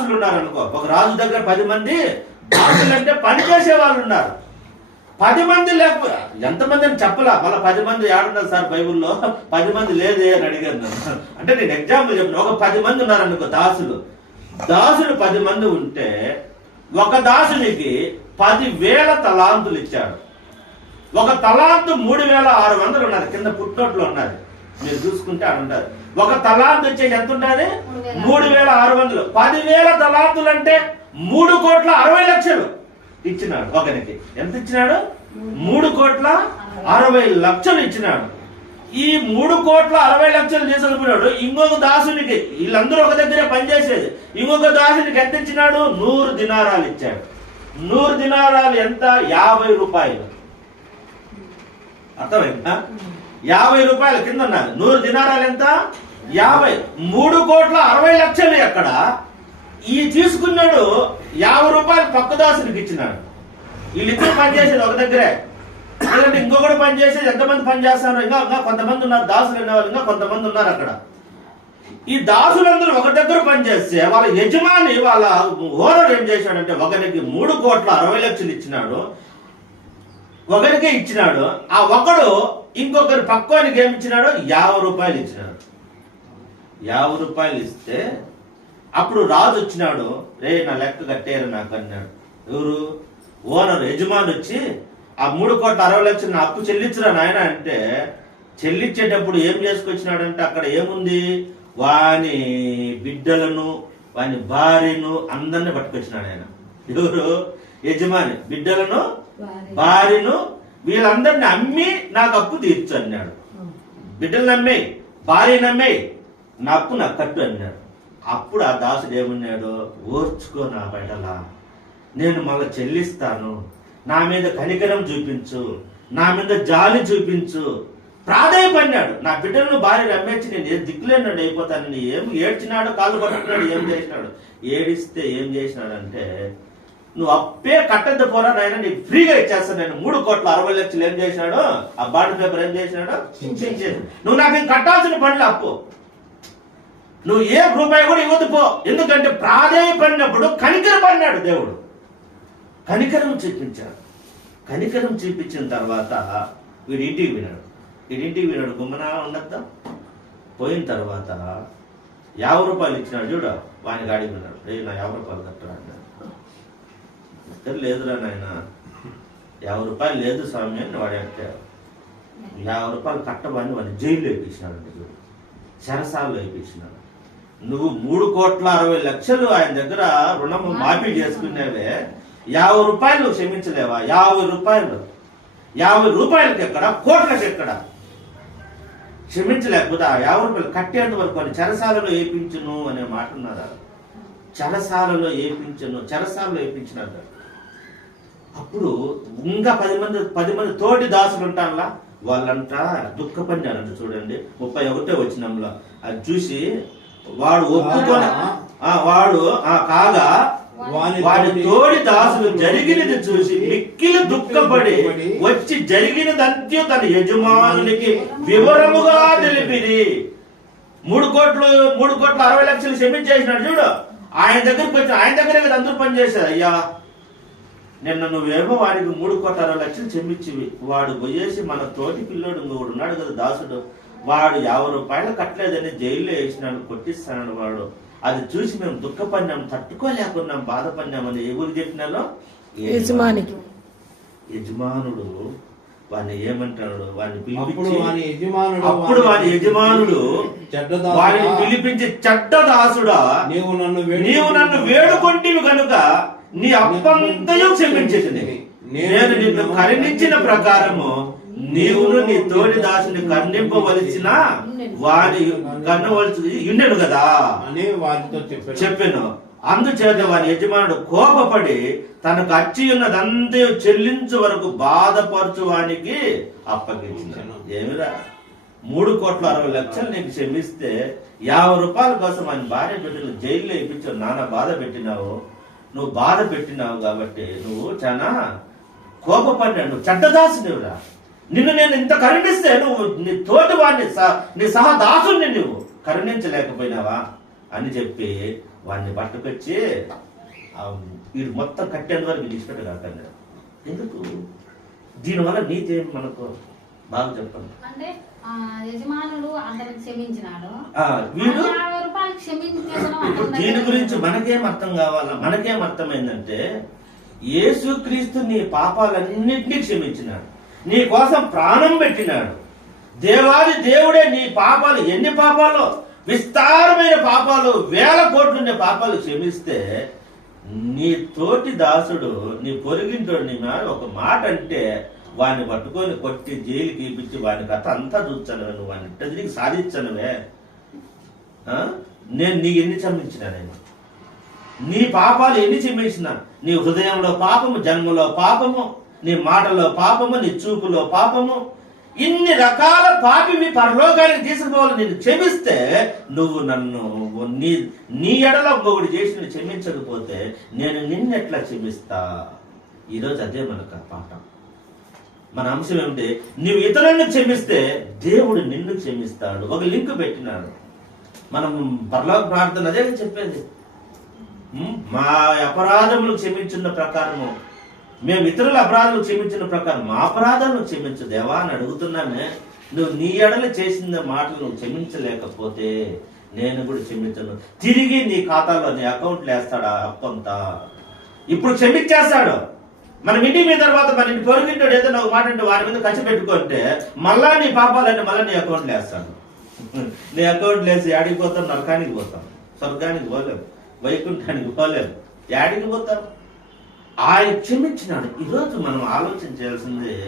దాసులు ఉన్నారు అనుకో, ఒక రాజు దగ్గర 10 మంది దాసులు అంటే పని చేసే వాళ్ళు ఉన్నారు. 10 మంది లేకపోతే ఎంతమంది అని చెప్పలా. మళ్ళీ 10 మంది ఏడున్నారు సార్ బైబుల్లో, 10 మంది లేదే అని అడిగాను నన్ను. అంటే నేను ఎగ్జాంపుల్ చెప్పిన, ఒక 10 మంది ఉన్నారు అనుకో దాసులు. 10 మంది ఉంటే ఒక దాసునికి 10,000 తలాంతులు ఇచ్చాడు. ఒక తలాంతు 3,600 ఉన్నది, కింద పుట్టినోట్లు ఉన్నది, మీరు చూసుకుంటే అని ఉంటారు. ఒక తలాంతు వచ్చేసి ఎంత ఉంటుంది? 3,600. 10,000 తలాంతులు అంటే 3,60,00,000 ఇచ్చినాడు ఒకరికి. ఎంత ఇచ్చినాడు? 3,60,00,000 ఇచ్చినాడు. ఈ 3,60,00,000 తీసుకున్నాడు. ఇంకొక దాసునికి, వీళ్ళందరూ ఒక దగ్గరే పనిచేసేది, ఇంకొక దాసునికి ఎంత ఇచ్చినాడు? 100 దినారాలు ఇచ్చాడు. 100 దినారాలు ఎంత? 50 రూపాయలు. అర్థమైందా? 50 రూపాయల కింద ఉన్నది. 100 దినారాలు ఎంత? 50. 3,60,00,000 ఎక్కడ? ఈ తీసుకున్నాడు 50 రూపాయలు పక్క దాసునికి ఇచ్చినాడు. వీళ్ళిద్దరు పనిచేసేది ఒక దగ్గరే, ఎందుకంటే ఇంకొకటి పనిచేసేది. ఎంతమంది పని చేస్తున్నారు? ఇంకా కొంతమంది ఉన్నారు దాసులు అనేవాళ్ళు, ఇంకా కొంతమంది ఉన్నారు అక్కడ. ఈ దాసులందరూ ఒక దగ్గర పనిచేస్తే వాళ్ళ యజమాని, వాళ్ళ ఓనర్ ఏం చేశాడంటే ఒకరికి 3,60,00,000 ఇచ్చినాడు, ఒకరికే ఇచ్చినాడు. ఆ ఒకడు ఇంకొకరి పక్వానికి ఏమి ఇచ్చినాడు? 50 రూపాయలు ఇచ్చినాడు. 50 రూపాయలు ఇస్తే అప్పుడు రాజు వచ్చినాడు, రే నా లెక్క కట్టేరు నాకు అన్నాడు. ఎవరు? ఓనర్, యజమాని వచ్చి ఆ 3,60,00,000 నా అప్పు చెల్లించరా నాయన అంటే, చెల్లించేటప్పుడు ఏం చేసుకొచ్చినాడంటే అక్కడ ఏముంది? వాని బిడ్డలను, వాని భార్యను అందరిని పట్టుకొచ్చినాడు ఆయన. ఎవరు? యజమాని. బిడ్డలను, భార్యను, వీళ్ళందరిని అమ్మి నాకు అప్పు తీర్చు అన్నాడు. బిడ్డలను అమ్మాయి, భార్యను అమ్మాయి, నా అప్పు నాకు కట్టు అన్నాడు. అప్పుడు ఆ దాసుడు ఏమన్నాడు? ఓర్చుకో నా బిడ్డలా, నేను మళ్ళీ చెల్లిస్తాను, నా మీద కనికరం చూపించు, నా మీద జాలి చూపించు, ప్రాధాయపడినాడు. నా బిడ్డలను భార్యను అమ్మేసి నేను దిక్కులేనాడు అయిపోతానని ఏం ఏడ్చినాడు, కాళ్ళు పట్టుకున్నాడు, ఏం చేసినాడు? ఏడిస్తే ఏం చేసినాడంటే, నువ్వు అప్పే కట్టద్దు పోరా నాయన, నీకు ఫ్రీగా ఇచ్చేస్తాను నేను 3,60,00,000. ఏం చేసినాడు? ఆ బాండ్ పేపర్ ఏం చేసినాడు? నువ్వు నాకు ఇంక కట్టాల్సిన పనులు అప్పు, నువ్వు ఏ రూపాయి కూడా ఇవ్వద్దు పో. ఎందుకంటే ప్రాధాయపడినప్పుడు కనికరపడినాడు దేవుడు, కనికరం చూపించాడు. కనికరం చూపించిన తర్వాత వీడి ఇంటికి వినాడు. గుమ్మనా ఉండద్దా? పోయిన తర్వాత 50 రూపాయలు ఇచ్చినాడు. చూడ వాని గాడికి విన్నాడు, నా 50 రూపాయలు కట్టరా అన్నాడు. లేదురా నాయన 50 రూపాయలు లేదు స్వామి అని వాడు అంటే 50 రూపాయలు కట్టమని వాడిని జైల్లో వేయించినాడు. చూడు, చెరసాల్లో వేయించినాడు. నువ్వు 3,60,00,000 ఆయన దగ్గర రుణము మాఫీ చేసుకునేవే, 50 రూపాయలు నువ్వు క్షమించలేవా? 50 రూపాయలు, 50 రూపాయలకి ఎక్కడ, కోట్లకి ఎక్కడ క్షమించలేకపోతే ఆ 50 రూపాయలు కట్టేంత వరకు అని చెరసాలలో వేయించును అనే మాట ఉన్నదా? చెరసాలలో వేయించినాడు. అప్పుడు ఇంకా 10 మంది తోటి దాసులు ఉంటానులా, వాళ్ళంతా దుఃఖపడినారంట. చూడండి 31వ వచనంలో అది చూసి, వాడు ఒప్పుకొని వాడు కాగా వాడి తోడి దాసులు జరిగినది చూసి మిక్కిలి దుఃఖపడి వచ్చి జరిగినదంతా తన యజమానునికి వివరముగా తెలిపిరి. 3,60,00,000 క్షమించేసినాడు. చూడు, ఆయన దగ్గరికి వచ్చి, ఆయన దగ్గరే కదా అందరూ పనిచేశారు. అయ్యా నిన్న నువ్వేమో వాడికి 3,60,00,000 క్షమించివి, వాడు పోయేసి మన తోటి పిల్లోడు ఇంకొకడు ఉన్నాడు కదా దాసుడు, వాడు 50 రూపాయలు కట్టలేదని జైల్లో వేసినాడు, కొట్టిస్తాడు వాడు. అది చూసి మేము దుఃఖపడినాం, తట్టుకోలేకున్నాం, బాధపడినామని ఎవరు చెప్పినాలో? యజమానుడు వాడిని ఏమంటాడు? వాడిని పిలిపించి, అప్పుడు వాడి యజమానుడు వాడిని పిలిపించి, చెడ్డ దాసుడా, నీవు నన్ను వేడుకొంటివి కనుక నీ అప్పంతయు క్షమించేసింది. నేను నిన్ను కరుణించిన ప్రకారము నీవును నీ తోటి దాసుని కరుణింపవలసిన వాడి కన్నవలసి ఉండెను కదా అని వారితో చెప్పాను. అందుచేత వారి యజమానుడు కోపపడి తనకు అచ్చి ఉన్నదంతా చెల్లించు వరకు బాధపరచు వానికి అప్పగించాను. ఏమిరా 3,60,00,000 నీకు క్షమిస్తే 50 రూపాయల కోసం ఆయన భార్య బిడ్డలు జైల్లో ఇప్పించావు, నాన్న బాధ పెట్టినావు, నువ్వు బాధ పెట్టినావు కాబట్టి నువ్వు చాలా కోపపడ్డావు, నువ్వు చెడ్డదాసునివురా. నిన్ను నేను ఇంత కరుణిస్తే నువ్వు నీ తోటి వాడిని, నీ సహదాసుని నువ్వు కరుణించలేకపోయినావా అని చెప్పి వాడిని పట్టుకొచ్చి వీడు మొత్తం కట్టేంత వరకు విడిచిపెట్టగలుగుతాడు. ఎందుకు? దీనివల్ల నీతి ఏం మనకు బాగా చెప్పండి. అంటే యజమానుడు అందరికి క్షమించినాడు, వీడు 50 రూపాయలు క్షమించడం. దీని గురించి మనకేం అర్థం కావాలా? మనకేం అర్థమైందంటే యేసుక్రీస్తు నీ పాపాలన్నింటినీ క్షమించినాడు, నీ కోసం ప్రాణం పెట్టినాడు. దేవాది దేవుడే నీ పాపాలు, ఎన్ని పాపాలు, విస్తారమైన పాపాలు, 1000 కోట్లుండే పాపాలు క్షమిస్తే నీ తోటి దాసుడు, నీ పొరుగింటోడు నీ మీద ఒక మాట అంటే వాడిని పట్టుకొని కొట్టి జైలుకి ఇప్పించి వాని కథ అంతా చూచాను, నువ్వు వాడిని తిరిగి సాధించనువే. నేను నీ ఎన్ని క్షమించినా, నేను నీ పాపాలు ఎన్ని క్షమించినా, నీ హృదయంలో పాపము, జన్మలో పాపము, నీ మాటలో పాపము, నీ చూపులో పాపము, ఇన్ని రకాల పాపివి పరలోకానికి తీసుకుపోవాలి నేను క్షమిస్తే, నువ్వు నన్ను నీ ఎడలో ఇంకొకటి చేసి క్షమించకపోతే నేను నిన్నెట్లా క్షమిస్తా? ఈరోజు అదే మనకు పాఠం. మన అంశం ఏమిటి? నువ్వు ఇతరులను క్షమిస్తే దేవుడు నిన్ను క్షమిస్తాడు. ఒక లింక్ పెట్టినాడు. మనం పరలోక ప్రార్థన అదే చెప్పేది. మా అపరాధములు క్షమించిన ప్రకారము, మేము ఇతరుల అపరాధాలు క్షమించిన ప్రకారం మా అపరాధాలను క్షమించు దేవా అని అడుగుతున్నానే. నువ్వు నీ ఎడల చేసిన మాటలు నువ్వు క్షమించలేకపోతే నేను కూడా క్షమించను. తిరిగి నీ ఖాతాలో, నీ అకౌంట్లో వేస్తాడు ఆ కొంత. ఇప్పుడు క్షమించేస్తాడు. మనం ఇంటి మీద తర్వాత మన ఇంటి పొరుగింటాడు ఏదో ఒక మాట అంటే వారి మీద ఖర్చు పెట్టుకుంటే మళ్ళా నీ పాపాలన్నీ మళ్ళీ నీ అకౌంట్లో వేస్తాడు. నీ అకౌంట్లో వేసి యాడికి పోతాం? నరకానికి పోతాం. స్వర్గానికి పోలేము, వైకుంఠానికి పోలేము. యాడికి పోతాం? ఆయన క్షమించినాడు. ఈరోజు మనం ఆలోచన చేయాల్సింది